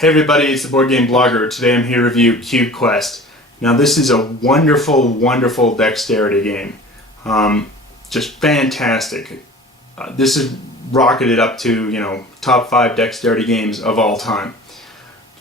Hey everybody, it's the Board Game Blogger. Today I'm here to review Cube Quest. Now this is a wonderful, wonderful dexterity game. Just fantastic. This is rocketed up to, top 5 dexterity games of all time.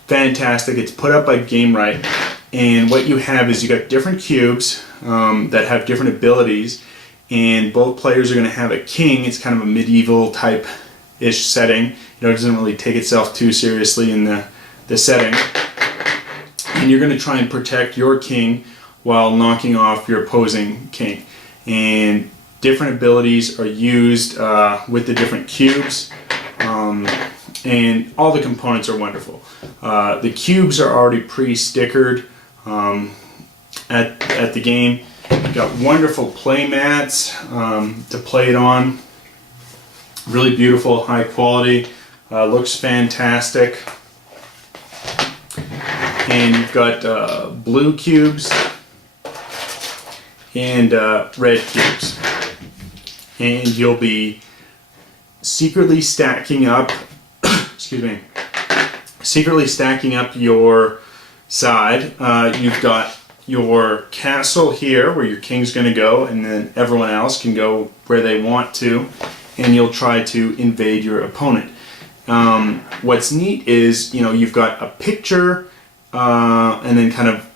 Fantastic. It's put up by Gamewright, and what you have is you got different cubes that have different abilities, and both players are going to have a king. It's kind of a medieval type-ish setting. It doesn't really take itself too seriously in the setting. And you're going to try and protect your king while knocking off your opposing king. And different abilities are used with the different cubes. And all the components are wonderful. The cubes are already pre-stickered at the game. You've got wonderful play mats to play it on. Really beautiful, high quality. Looks fantastic. And you've got blue cubes and red cubes. And you'll be secretly stacking up secretly stacking up your side. You've got your castle here where your king's going to go, and then everyone else can go where they want to, and you'll try to invade your opponent. What's neat is, you've got a picture and then kind of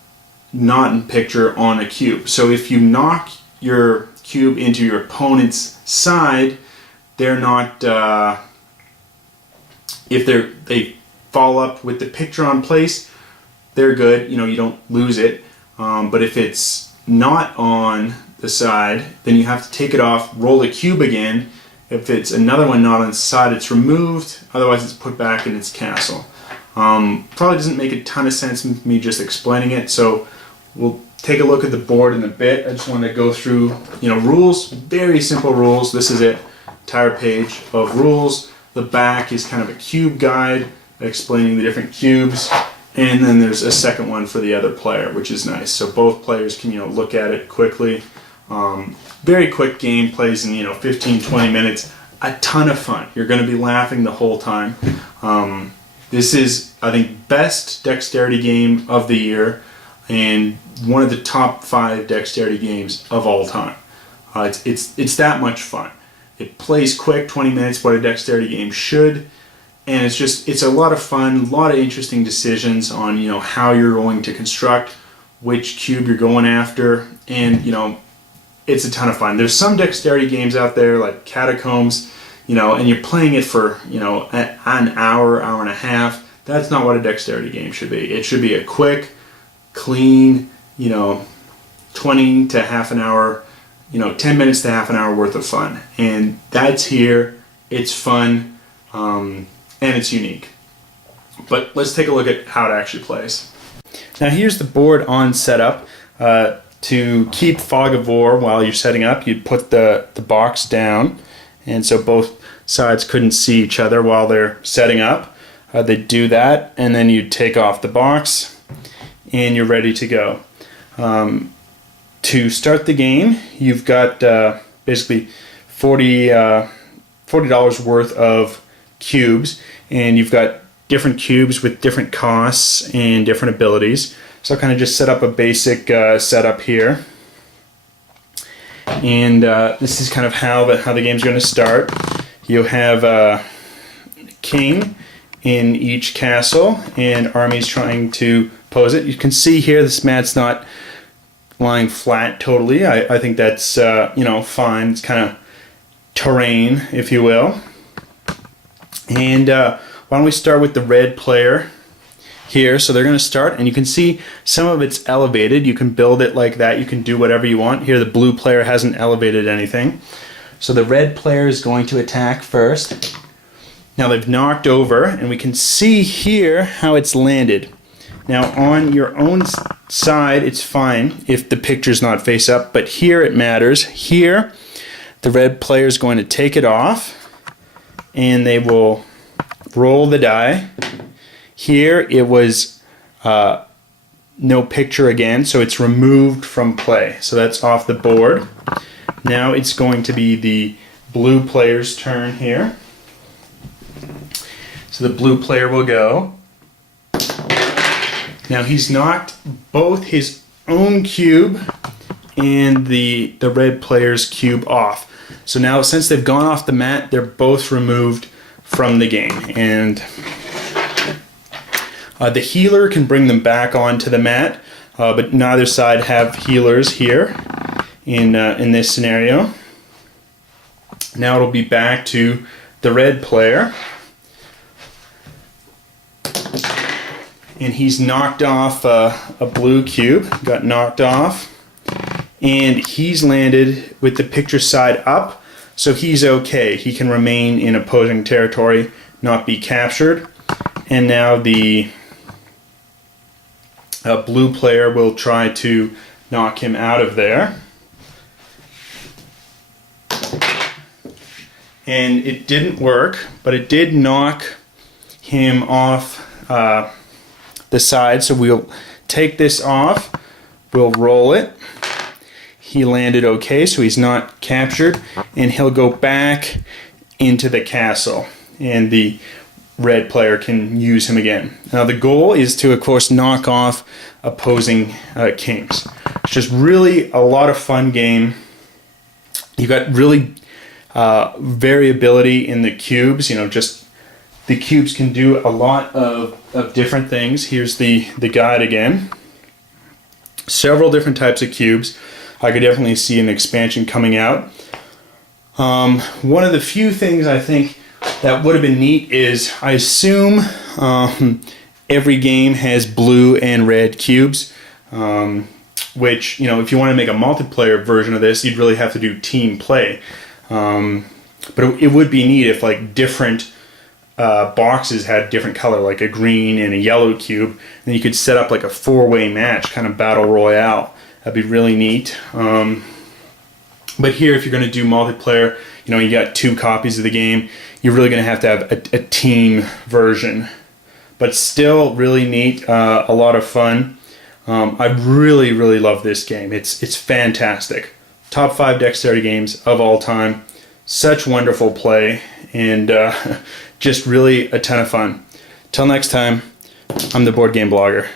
not in picture on a cube. So if you knock your cube into your opponent's side, they're not, if they fall up with the picture on place, they're good, you don't lose it. But if it's not on the side, then you have to take it off, roll the cube again. If it's another one not on the side, it's removed, otherwise it's put back in its castle. Probably doesn't make a ton of sense me just explaining it, so we'll take a look at the board in a bit. I just want to go through, rules, very simple rules. This is it, entire page of rules. The back is kind of a cube guide explaining the different cubes, and then there's a second one for the other player, which is nice. So both players can, look at it quickly. Very quick game, plays in 15-20 minutes. A ton of fun. You're going to be laughing the whole time. This is, I think, best dexterity game of the year, and one of the top 5 dexterity games of all time. It's that much fun. It plays quick, 20 minutes, what a dexterity game should, and it's a lot of fun, a lot of interesting decisions on how you're going to construct, which cube you're going after, and it's a ton of fun. There's some dexterity games out there like Catacombs, and you're playing it for an hour and a half. That's not what a dexterity game should be. It should be a quick, clean, 20 to half an hour, 10 minutes to half an hour worth of fun. And that's here. It's fun, and it's unique. But let's take a look at how it actually plays. Now here's the board on setup. To keep fog of war while you're setting up, you'd put the box down, and so both sides couldn't see each other while they're setting up. They'd do that, and then you'd take off the box, and you're ready to go. To start the game, you've got basically $40 worth of cubes, and you've got different cubes with different costs and different abilities. So I'll kind of just set up a basic setup here. And this is kind of how the game's going to start. You'll have a king in each castle and armies trying to pose it. You can see here this mat's not lying flat totally. I think that's fine. It's kind of terrain, if you will. And why don't we start with the red player here. So they're going to start, and you can see some of it's elevated. You can build it like that. You can do whatever you want. Here the blue player hasn't elevated anything. So the red player is going to attack first. Now they've knocked over, and we can see here how it's landed. Now on your own side it's fine if the picture's not face up, but here it matters. Here the red player is going to take it off, and they will roll the die. Here it was no picture again, so it's removed from play. So that's off the board. Now it's going to be the blue player's turn here. So the blue player will go, Now he's knocked both his own cube and the red player's cube off. So now since they've gone off the mat, they're both removed from the game. And the healer can bring them back onto the mat, but neither side have healers here in this scenario. Now it'll be back to the red player. And he's knocked off a blue cube, got knocked off. And he's landed with the picture side up, so he's okay. He can remain in opposing territory, not be captured. And now the blue player will try to knock him out of there. And it didn't work, but it did knock him off the side. So we'll take this off, we'll roll it. He landed okay, so he's not captured, and he'll go back into the castle, and the red player can use him again. Now the goal is to, of course, knock off opposing kings. It's just really a lot of fun game. You've got really variability in the cubes. You know, just the cubes can do a lot of different things. Here's the guide again. Several different types of cubes. I could definitely see an expansion coming out. One of the few things I think that would have been neat is, I assume every game has blue and red cubes, which, you know, if you want to make a multiplayer version of this, you'd really have to do team play. But it would be neat if, like, different boxes had different color, like a green and a yellow cube, and you could set up like a four-way match, kind of battle royale. That'd be really neat. But here, if you're going to do multiplayer, you know, you got 2 copies of the game, you're really going to have a team version. But still really neat, a lot of fun. I really, really love this game. It's fantastic. Top 5 dexterity games of all time. Such wonderful play, and just really a ton of fun. Till next time, I'm the Board Game Blogger.